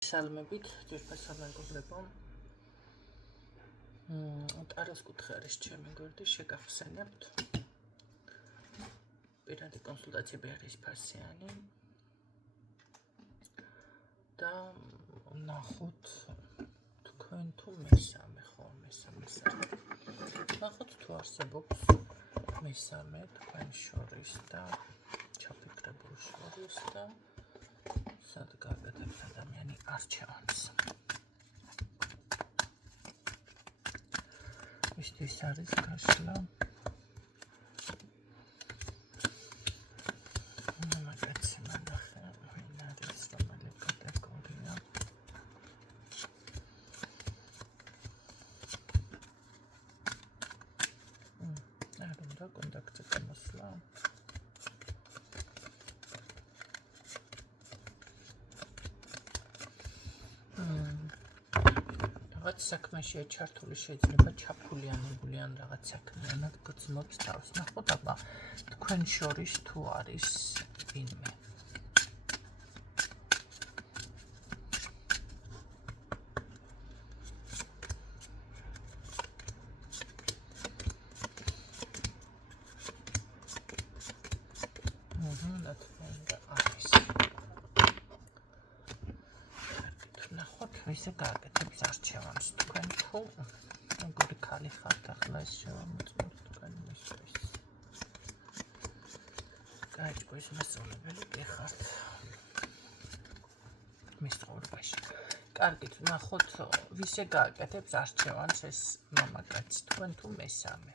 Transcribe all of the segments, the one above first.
სალმებით ძირფასა მეგობრებო, ტაროს კუთხე არის ჩემი გვერდი, შეგახსენებთ. პირადი კონსულტაციები არის ფასიანი და ნახოთ თქვენ თუ მესამე ხო, მესამეს არის. ნახოთ თუ არსებობს მესამე თქვენ შორის და ჩაფიქრებულ შორის და სად გაგატებს ადამიანი არჩევანს. მისთვის არის გაშლა მაგაცი მანახე ვინ არის რომელი კატეგორია არ უნდა კონტაქტზე გამოსვლა რაღაც საქმეშია ჩართული, შეიძლება ჩაფულიანებული ან რაღაც საქმიანად გრძნობს თავს. ნახოთ აბა თქვენ შორის თუ არის ვინმე. ისე გააკეთებს არჩევანს თქვენ თუ როგორი ქალი ხართ ახლა ეს შევამოწმოთ თქვენ მისთვის გაიჭკვის მასწავლებელი კი ხართ მის ცხოვრებაში კარგით ნახოთ ვისე გააკეთებს არჩევანს ეს მამაკაცი თქვენ თუ მესამე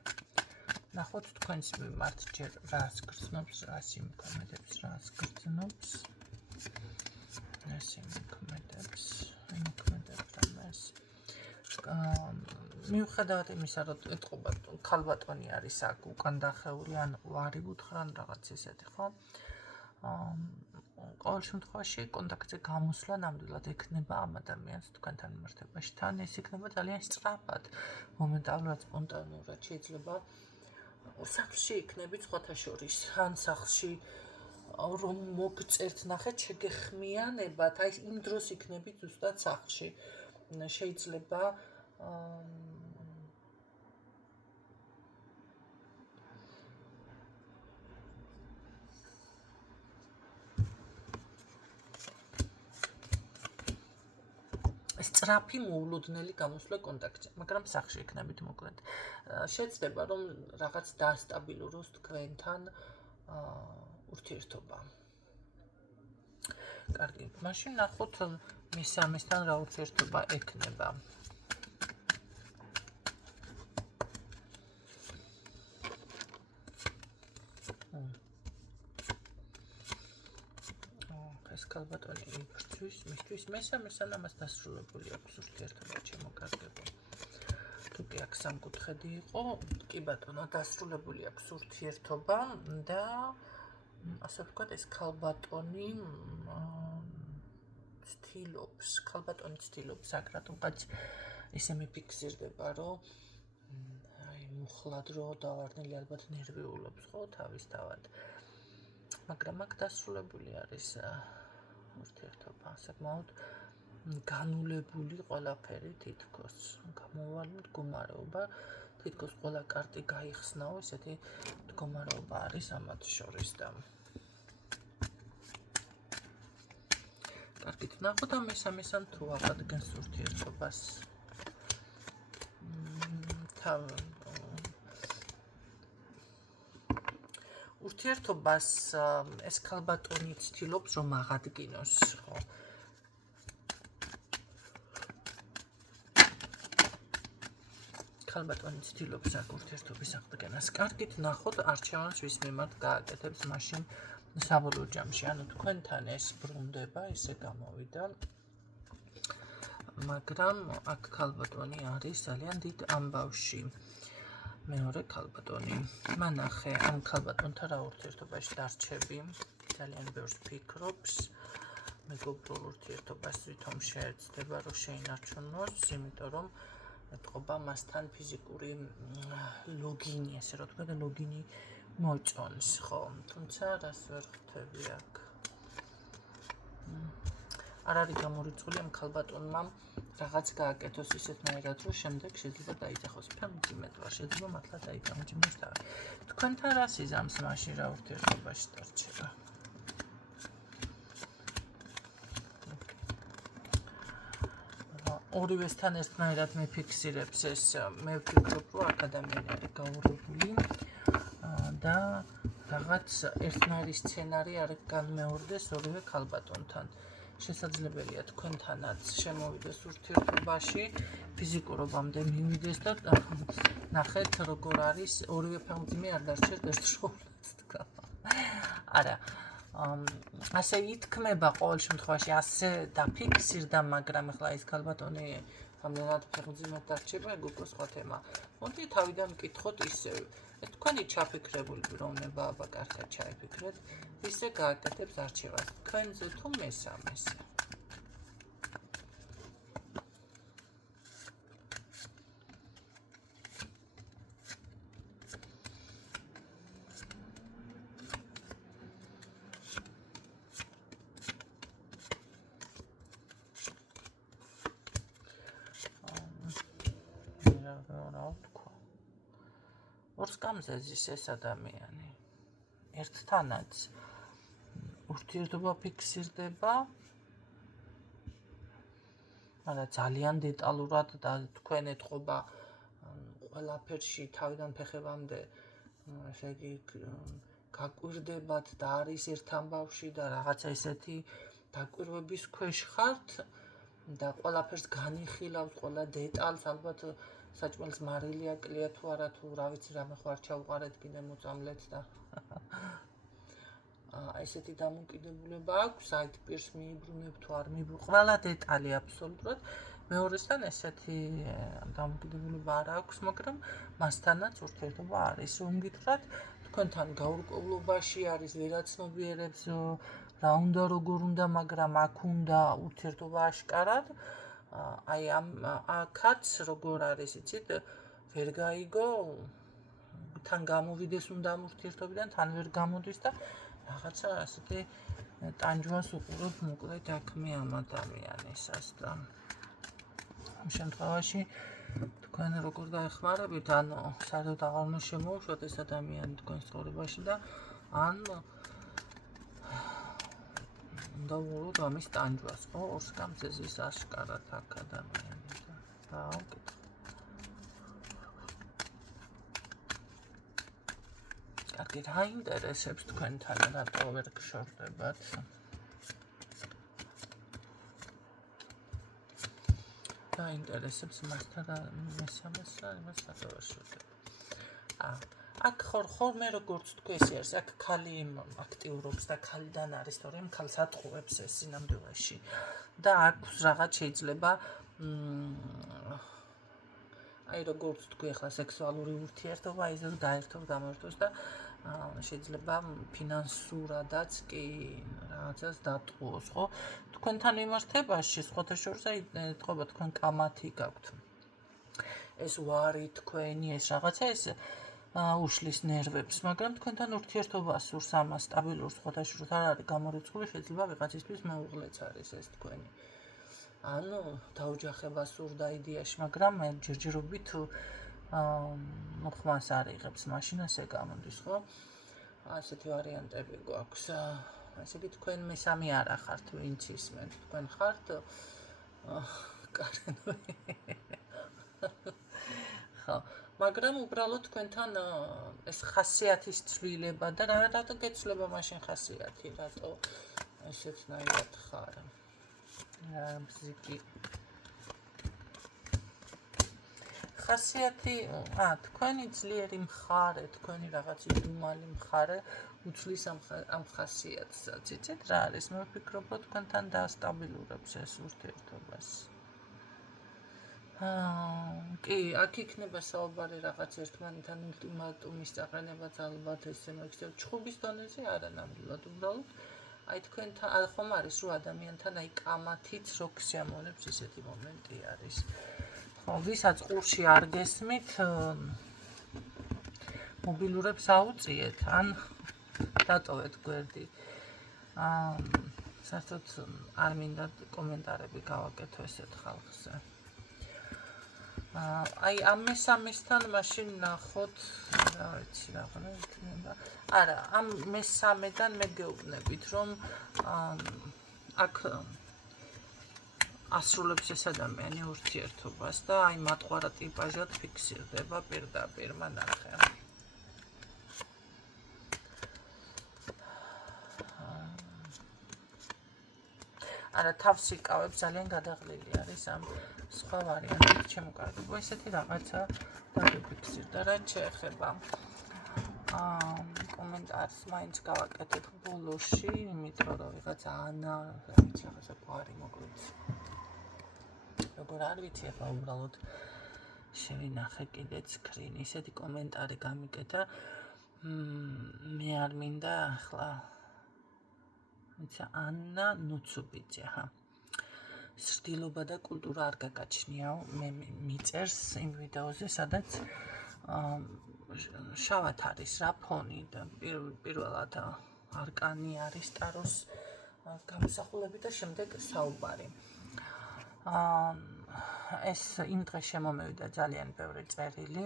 ნახოთ თქვენს მიმართ ჯერ რას გრძნობს რას იმქმედებს რას გრძნობს რას იმქმედებს მიუხედავად იმისა, რომ ეთყობა ქალბატონი არის აქ უკან დახეული ან ვარი უთხრან რაღაც ესეთი, ხო? ყოველ შემთხვევაში კონტაქტზე გამოსვლა ნამდვილად ექნება ამ ადამიანს თქვენთან მიმართებაში. თან ეს იქნება ძალიან სწრაფად, მომენტალურად, სპონტანურად შეიძლება სახლში იქნებით სხვათა შორის, ან სახლში რომ მოგწერთ ნახეთ შეგეხმიანებათ, აი იმ დროს იქნებით ზუსტად სახლში. შეიძლება სწრაფი მოულოდნელი გამოსვლა კონტაქტზე, მაგრამ სახლში იქნებით მოკლედ. შეიძლება რომ რაღაც დაასტაბილუროს თქვენთან ურთიერთობა. კარგი, მაშინ ნახოთ მესამესთან რა ურთიერთობა ექნება. ეს ქალბატონი იბრძვის, მისთვის მესამესთან ამას დასრულებული აქვს ურთიერთობა, ჩემო კარგებო. თუ კი აქ სამკუთხედი იყო, კი ბატონო, დასრულებული აქვს ურთიერთობა და ასე ვთქვათ, ეს ქალბატონი ქალბატონი ცდილობს აქ რატომღაც ისე მიფიქსირდება, რომ აი მუხლად რო დავარდნილი ალბათ ნერვიულობს, ხო, თავისთავად. მაგრამ აქ დასრულებული არის ურთიერთობა, საკმაოდ განულებული ყველაფერი თითქოს, გამოუვალი მდგომარეობა, თითქოს ყველა კარტი გაიხსნაო, ესეთი მდგომარეობა არის ამათ შორის და კარგით, ნახოთ ამ მესამესთან თუ აღადგენს ურთიერთობას. ურთიერთობას ეს ქალბატონი ცდილობს რომ აღადგინოს, ხო? ქალბატონი ცდილობს აქ ურთიერთობის აღდგენას. კარგით, ნახოთ არჩევანს ვის მიმართ გააკეთებს მაშინ საბოლოო ჯამში, ანუ თქვენთან ეს ბრუნდება, ისე გამოვიდა. მაგრამ აქ ქალბატონი არის ძალიან დიდ ამბავში. მეორე ქალბატონი. მანახე ამ ქალბატონთან რა ურთიერთობაში დარჩები, ძალიან ბევრს ფიქრობს. მეგობრულ ურთიერთობას თვითონ შეეცდება, რომ შეინარჩუნოს, იმიტომ რომ ეთყობა მასთან ფიზიკური ლოგინი, ასე რომ თქვა და ლოგინი მოწონს, ხო, თუმცა რას ვერ ხვდები აქ. არ არის გამორიცხული ამ ქალბატონმა რაღაც გააკეთოს ისეთნაირად, რომ შემდეგ შეიძლება დაიძახოს. ფემძიმედ ვარ, შეიძლება მართლა დაიგამჯიმოს და თქვენთან რა სიზამს მაშინ რა ურთიერთობაში დარჩება. ორივესთან ერთნაირად მიფიქსირებს ეს, მე ვფიქრობ, რომ აქ ადამიანი არის გაურებული და რაღაც ერთნაირი სცენარი არ განმეორდეს ორივე ქალბატონთან. შესაძლებელია თქვენთანაც შემოვიდეს ურთიერთობაში, ფიზიკურობამდე მივიდეს და ნახეთ როგორ არის ორივე ფეხმძიმე არ დარჩეს ერთდროულად თქვა. არა, ასე ითქმება ყოველ შემთხვევაში, ასე დაფიქსირდა, მაგრამ ახლა ის ქალბატონი რამდენად ფეხმძიმედ დარჩება, ეგ უკვე სხვა თემა. მოდი თავიდან ვკითხოთ ისევ. თქვენი ჩაფიქრებული პიროვნება აბა კარგად ჩაიფიქრეთ, ისე გააკეთებს არჩევას. თქვენზე თუ მესამეს. ორსკამზეზის ეს ადამიანი ერთთანაც ურთიერთობა ფიქსირდება, მაგრამ ძალიან დეტალურად და თქვენ ეთყობა ყველაფერში თავიდან ფეხებამდე, ესე იგი გაკვირდებათ და არის ერთ ამბავში და რაღაცა ესეთი დაკვირვების ქვეშ ხართ და ყველაფერს განიხილავთ, ყველა დეტალს ალბათ საჭმელს მარილი აკლია თუ არა თუ რა ვიცი რამე ხო არ ჩავყარეთ კიდე მოწამლეთ და ესეთი დამოკიდებულება აქვს, აი პირს მიიბრუნებ თუ არ მიიბრუნებ, ყველა დეტალი აბსოლუტურად. მეორესთან ესეთი დამოკიდებულება არ აქვს, მაგრამ მასთანაც ურთიერთობა არის. რომ გითხრათ, თქვენთან გაურკვევლობაში არის, ვერაცნობიერებს რა უნდა როგორ უნდა, მაგრამ აქ უნდა ურთიერთობა აშკარად. აი აქაც როგორ არის, იცით, ვერ გაიგო, თან გამოვიდეს უნდა ამ ურთიერთობიდან, თან ვერ გამოდის და რაღაცა ასეთი ტანჯვას უყურებ მოკლედ აქ მე ამ ადამიანისას და ამ შემთხვევაში თქვენ როგორ გაეხმარებით, ანუ საერთოდ აღარ უნდა შემოუშვათ ეს ადამიანი თქვენს ცხოვრებაში და ან უნდა უყუროთ ამის ტანჯვას, ხო, ორსკამზეზის აშკარად აქ ადამიანი და ვკითხე. კარგი, რა ინტერესებს თქვენთან, რატო ვერ გშორდებათ? რა ინტერესებს მასთან მესამეს რა იმას რატო ვერ შორდება? აქ ხოლმე როგორც თქვენს არის, აქ ქალი აქტიურობს და ქალიდან არის, თორემ ქალს ატყუებს ეს სინამდვილეში და აქვს რაღაც შეიძლება აი როგორც თქვი ახლა სექსუალური ურთიერთობა ის რომ დაერთოს გამოერთოს და შეიძლება ფინანსურადაც კი რაღაცას დატყუოს, ხო? თქვენთან მიმართებაში სხვათა შორის აი ეთქობა თქვენ კამათი გაქვთ. ეს ვარი თქვენი ეს რაღაცა ეს უშლის ნერვებს, მაგრამ თქვენთან ურთიერთობა სურს ამას სტაბილურ სხვათა შორის არ არის გამორიცხული, შეიძლება ვიღაცისთვის მეუღლეც არის ეს თქვენი. ანუ დაოჯახება სურდა იდეაში, მაგრამ ჯერჯერობით ხმას არ იღებს, მაშინ ასე გამოდის, ხო? ასეთი ვარიანტები გვაქვს. ასე იგი თქვენ მესამე არა ხართ, ვინც ისმენთ, თქვენ ხართ კარნოვი. ხო, მაგრამ უბრალოდ თქვენთან ეს ხასიათის ცვლილება და რატო გეცვლება მაშინ ხასიათი, რატო ესეთნაირად ხარ? ბზიკი ხასიათი, თქვენი ძლიერი მხარე, თქვენი რაღაც იდუმალი მხარე უცვლის ამ ხასიათსაც, იცით რა არის? მე ვფიქრობ, რომ თქვენთან დაასტაბილურებს ეს ურთიერთობას. კი, აქ იქნება საუბარი რაღაც ერთმანეთთან ულტიმატუმის წაყენებაც ალბათ ესე მოგწევ. ჩხუბის დონეზე არა ნამდვილად, უბრალოდ აი თქვენთან ხომ არის რომ ადამიანთან აი კამათიც რო გსიამოვნებს ისეთი მომენტი არის. ხო, ვისაც ყურში არ გესმით, მობილურებს აუწიეთ, ან დატოვეთ გვერდი. საერთოდ არ მინდა კომენტარები გავაკეთო ესეთ ხალხზე. აი ამ მესამესთან მაშინ ნახოთ, რა ვიცი რა იქნება. არა, ამ მესამედან მე გეუბნებით, რომ აქ ასრულებს ეს ადამიანი ურთიერთობას და აი მატყუარა ტიპაჟად ფიქსირდება პირდაპირ, მანახე. არა, თავს იკავებს, ძალიან გადაღლილი არის ამ სხვა ვარიანტით შემოკარგება. ესეთი რაღაცა დაგიფიქსირდა, რაც შეეხება კომენტარს მაინც გავაკეთებ ბოლოში, იმიტომ რომ ვიღაცა ანა, რა ვიცი, რაღაცა გვარი მოგვიც. როგორ არ ვიცი, ახლა უბრალოდ შევინახე კიდე სკრინი, ესეთი კომენტარი გამიკეთა. მე არ მინდა ახლა ანა ნუცუბიძე, სრდილობა და კულტურა არ გაგაჩნიაო, მე მიწერს იმ ვიდეოზე, სადაც შავად არის რა ფონი და პირველად არკანი არის ტაროს გამოსახულები და შემდეგ საუბარი. ეს იმ დღეს შემომევიდა ძალიან ბევრი წერილი.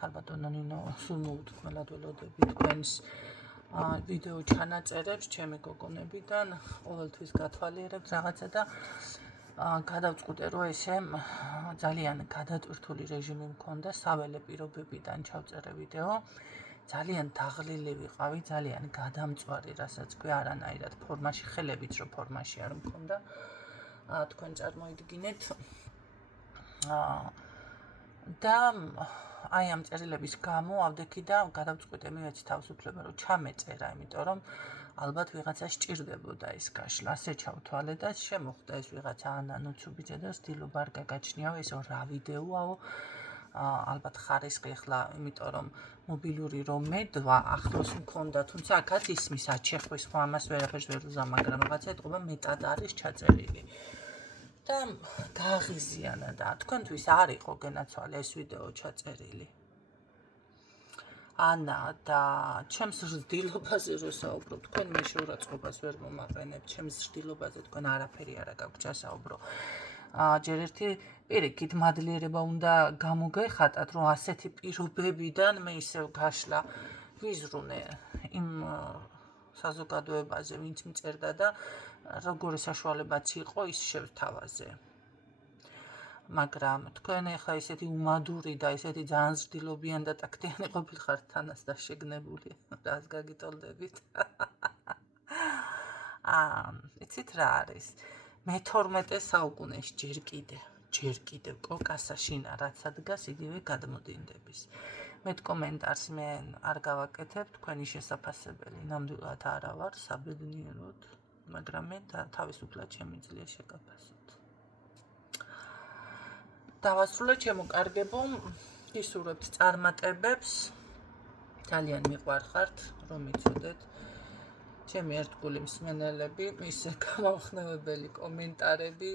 ქალბატონო ნინო, სულ მოუთქმელად ველოდები თქვენს ვიდეო ჩანაწერებს ჩემი გოგონებიდან, ყოველთვის გათვალიერებთ რაღაცა და გადავწყვიტე, რომ ესე ძალიან გადატვირთული რეჟიმი მქონდა, საველე პირობებიდან ჩავწერე ვიდეო. ძალიან დაღლილი ვიყავი, ძალიან გადამწვარი, რასაც კი არანაირად ფორმაში, ხელებით რო ფორმაში არ მქონდა. თქვენ წარმოიდგინეთ. და აი ამ წერილების გამო ავდექი და გადავწყვიტე მივეცი თავისუფლება რომ ჩამეწერა, იმიტომ რომ ალბათ ვიღაცა სჭირდებოდა ეს გაშლა. ასე ჩავთვალე და შემოხვდა ეს ვიღაცა ანა ნუცუბიძე და სtildeობა არ გაგაჩნიაო, ესო რა ვიდეოაო. ალბათ ხარისხი ახლა, იმიტომ რომ მობილური რომ მედვა ახლოს მქონდა, თუმცა აქაც ისმის აჩეხვის ხო ამას ვერაფერს ვერ უზა, მაგრამ რაღაცა ეთყობა მეტად არის ჩაწერილი. და გააღიზიანა და თქვენთვის არ იყო გენაცვალე ეს ვიდეო ჩაწერილი. ანა და ჩემს რძდილობაზე რო საუბრობ, თქვენ მე შეურაცხყოფას ვერ მომაყენებთ, ჩემს რძდილობაზე თქვენ არაფერი არ გაქვთ ჩასაუბრო. ჯერ ერთი პირიქით მადლიერება უნდა გამოგეხატათ, რომ ასეთი პირობებიდან მე ისევ გაშლა ვიზრუნე იმ საზოგადოებაზე, ვინც მწერდა და როგორი საშუალებაც იყო ის შევთავაზე. მაგრამ თქვენ ახლა ესეთი უმადური და ესეთი ძალიან ზრდილობიან და ტაქტიანი ყოფილხართ თანას დაშეგნებული, რას გაგიტოლდებით. იცით რა არის? მე-12 საუკუნეში ჯერ კიდევ კოკასა შინა რაც ადგას იგივე გადმოდინდების. მე კომენტარს მე არ გავაკეთებ, თქვენი შესაფასებელი ნამდვილად არა ვარ, საბედნიეროდ, მაგრამ მე თავისუფლად შემიძლია შეგაფასოთ. დავასრულე ჩემო კარგებო, გისურვებთ წარმატებებს, ძალიან მიყვარხართ, რომ იცოდეთ. ჩემი ერთგული მსმენელები, ისე გამავხნევებელი კომენტარები,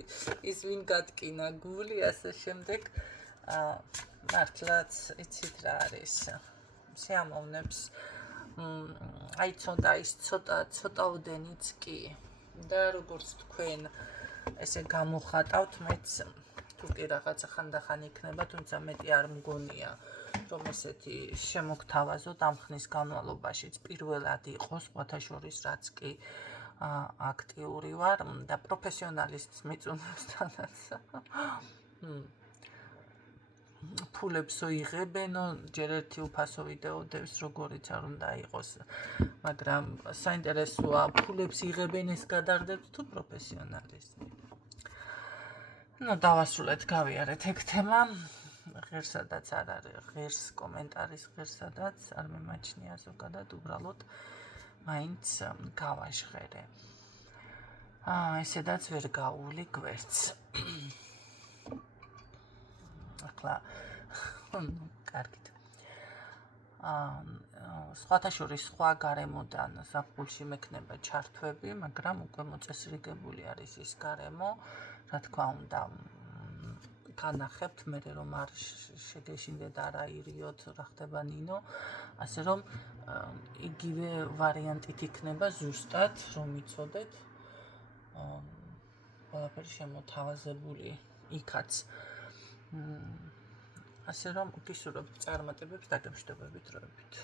ის ვინ გატკინა გული, ასე შემდეგ. მართლაც იცით რა არის. შეამოვნებს აი ცოტაოდენიც კი. და როგორც თქვენ ესე გამოხატავთ, მეც თუ კი რაღაცა ხანდახან იქნება, თუმცა მეტი არ მგონია. რომ ესეთი შემოგთავაზოთ ამ ხნის განმავლობაშიც პირველად იყოს, სხვათა შორის რაც კი აქტიური ვარ და პროფესიონალისტს მიწუნებსთანაც. ფულებსო იღებენო, ჯერ ერთი უფასო ვიდეო დევს, როგორიც არ უნდა იყოს, მაგრამ საინტერესოა, ფულებს იღებენ ეს გადარდებთ თუ პროფესიონალისტი. დავასრულეთ, გავიარეთ ეგ თემა. ღირსადაც არ არის, ღირს კომენტარის ღირსადაც არ მიმაჩნია ზოგადად, უბრალოდ მაინც გავაჟღერე. ესედაც ვერ გაული გვერდს. ახლა კარგით. სხვათა შორის სხვა გარემოდან ზაფხულში მექნება ჩართვები, მაგრამ უკვე მოწესრიგებული არის ის გარემო, რა თქმა უნდა, განახებთ მე რომ არ შეგეშინდეთ არაირიოთ რა ხდება ნინო, ასე რომ იგივე ვარიანტით იქნება ზუსტად რომ იცოდეთ, ყველაფერი შემოთავაზებული იქაც. ასე რომ გისურვებთ წარმატებებს, დაგემშვიდობებით დროებით.